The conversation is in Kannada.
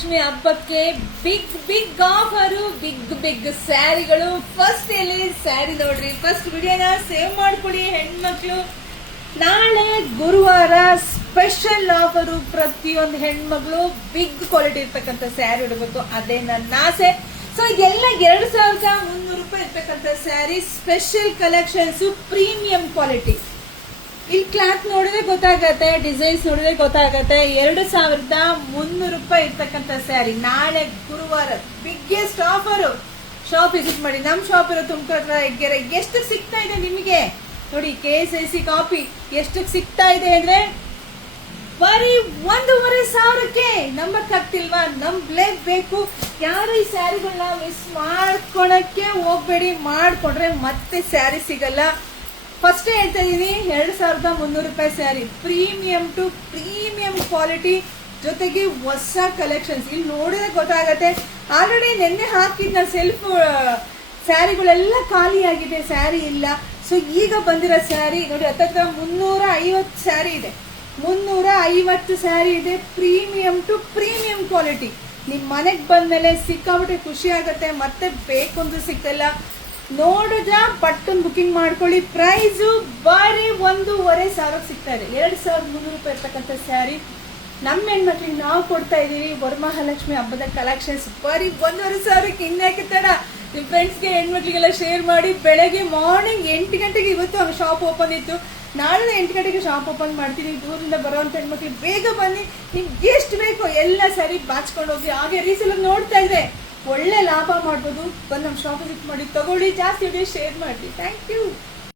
ವರಮಹಾಲಕ್ಷ್ಮಿ ಹಬ್ಬಕ್ಕೆ big big offer, big big ಸ್ಯಾರಿಗಳು. ಫಸ್ಟ್ ಎಲ್ಲಿ ಸ್ಯಾರಿ ನೋಡ್ರಿ, ಫಸ್ಟ್ ವಿಡಿಯೋನ ಸೇವ್ ಮಾಡ್ಕೊಳ್ಳಿ ಹೆಣ್ಮಕ್ಳು. ನಾಳೆ ಗುರುವಾರ ಸ್ಪೆಷಲ್ ಆಫರು, ಪ್ರತಿಯೊಂದು ಹೆಣ್ಮಕ್ಳು ಬಿಗ್ ಕ್ವಾಲಿಟಿ ಇರ್ತಕ್ಕಂಥ ಸ್ಯಾರಿ ಉಡಬೇಕು, ಅದೇ ನನ್ನ ಆಸೆ. ಸೊ ಇದೆಲ್ಲ 2300 ರೂಪಾಯಿ ಇರ್ತಕ್ಕಂಥ sari, special collections, premium quality. ಇಲ್ಲಿ ಕ್ಲಾತ್ ನೋಡಿದ್ರೆ ಗೊತ್ತಾಗತ್ತೆ, ಡಿಸೈನ್ಸ್ ನೋಡಿದ್ರೆ ಗೊತ್ತಾಗತ್ತೆ. 2300 ರೂಪಾಯಿ ಇರ್ತಕ್ಕಂಥ ಸ್ಯಾರಿ ನಾಳೆ ಗುರುವಾರ ಬಿಗ್ಗೆಸ್ಟ್ ಆಫರು. ಶಾಪ್ ವಿಸಿಟ್ ಮಾಡಿ. ನಮ್ ಶಾಪ್ ಇರೋ ತುಮಕೂರು ಹೆಗ್ಗೆರೆ. ಎಷ್ಟು ಸಿಗ್ತಾ ಇದೆ ನಿಮಗೆ ನೋಡಿ, KSIC ಕಾಪಿ ಎಷ್ಟಕ್ಕೆ ಸಿಗ್ತಾ ಇದೆ ಅಂದ್ರೆ ಬರೀ 1500ಕ್ಕೆ. ನಂಬಕ್ಕಾಗ್ತಿಲ್ವಾ? ನಂಬಲೇಬೇಕು. ಯಾರು ಈ ಸ್ಯಾರಿಗಳನ್ನ ಮಿಸ್ ಮಾಡ್ಕೊಳಕ್ಕೆ ಹೋಗ್ಬೇಡಿ, ಮಾಡ್ಕೊಂಡ್ರೆ ಮತ್ತೆ ಸ್ಯಾರಿ ಸಿಗಲ್ಲ. ಫಸ್ಟ್ ಹೇಳ್ತಾ ಇದೀನಿ, 2300 ರೂಪಾಯಿ sari, premium to premium quality, ಜೊತೆಗೆ ಹೊಸ ಕಲೆಕ್ಷನ್ಸ್. ಇಲ್ಲಿ ನೋಡಿದ್ರೆ ಗೊತ್ತಾಗತ್ತೆ. ಆಲ್ರೆಡಿ ನೆನ್ನೆ ಹಾಕಿದ್ನ ಸೆಲ್ಫ್ ಸ್ಯಾರಿಗಳೆಲ್ಲ ಖಾಲಿ ಆಗಿದೆ, ಸ್ಯಾರಿ ಇಲ್ಲ. ಸೊ ಈಗ ಬಂದಿರೋ ಸ್ಯಾರಿ ನೋಡಿ, ಹತ್ತತ್ರ 350 ಸ್ಯಾರಿ ಇದೆ, 350 ಸ್ಯಾರಿ ಇದೆ, ಪ್ರೀಮಿಯಂ ಟು ಪ್ರೀಮಿಯಂ ಕ್ವಾಲಿಟಿ. ನಿಮ್ ಮನೆಗೆ ಬಂದ್ಮೇಲೆ ಸಿಕ್ಕಾಬಿಟ್ಟೆ ಖುಷಿ ಆಗತ್ತೆ, ಮತ್ತೆ ಬೇಕೊಂದು ಸಿಕ್ಕಲ್ಲ. ನೋಡಿದ್ರ ಪಟ್ಟನ್ ಬುಕಿಂಗ್ ಮಾಡ್ಕೊಳ್ಳಿ. ಪ್ರೈಸು ಬರೀ 1500 ಸಿಗ್ತಾ ಇದೆ. 2300 ರೂಪಾಯಿ ಇರ್ತಕ್ಕಂಥ ಸ್ಯಾರಿ ನಮ್ಮ ಹೆಣ್ಮಕ್ಳಿಗೆ ನಾವು ಕೊಡ್ತಾ ಇದೀವಿ. ವರಮಹಾಲಕ್ಷ್ಮಿ ಹಬ್ಬದ ಕಲೆಕ್ಷನ್ಸ್ ಬರೀ 1500ಕ್ಕೆ. ಇನ್ಯಾಕೆ ತಡ? ನಿಮ್ಮ ಫ್ರೆಂಡ್ಸ್ಗೆ ಹೆಣ್ಮಕ್ಳಿಗೆಲ್ಲ ಶೇರ್ ಮಾಡಿ. ಬೆಳಗ್ಗೆ ಮಾರ್ನಿಂಗ್ 8 ಗಂಟೆಗೆ ಇವತ್ತು ಶಾಪ್ ಓಪನ್ ಇತ್ತು, ನಾಳೆ 8 ಗಂಟೆಗೆ ಶಾಪ್ ಓಪನ್ ಮಾಡ್ತೀನಿ. ದೂರದಿಂದ ಬರೋವಂಥ ಹೆಣ್ಮಕ್ಳಿಗೆ ಬೇಗ ಬನ್ನಿ, ನಿಮ್ಗೆ ಎಷ್ಟು ಬೇಕೋ ಎಲ್ಲ ಸ್ಯಾರಿ ಬಾಚ್ಕೊಂಡು ಹೋಗಿ. ಹಾಗೆ ರೀಸೆಲ್ಲ ನೋಡ್ತಾ ಇದೆ, ಒಳ್ಳೆ ಲಾಭ ಮಾಡ್ಬೋದು. ಬಂದು ನಮ್ಮ ಶಾಪ್ ವಿಸಿಟ್ ಮಾಡಿ, ತಗೊಳ್ಳಿ, ಜಾಸ್ತಿ ಶೇರ್ ಮಾಡಿ. Thank you.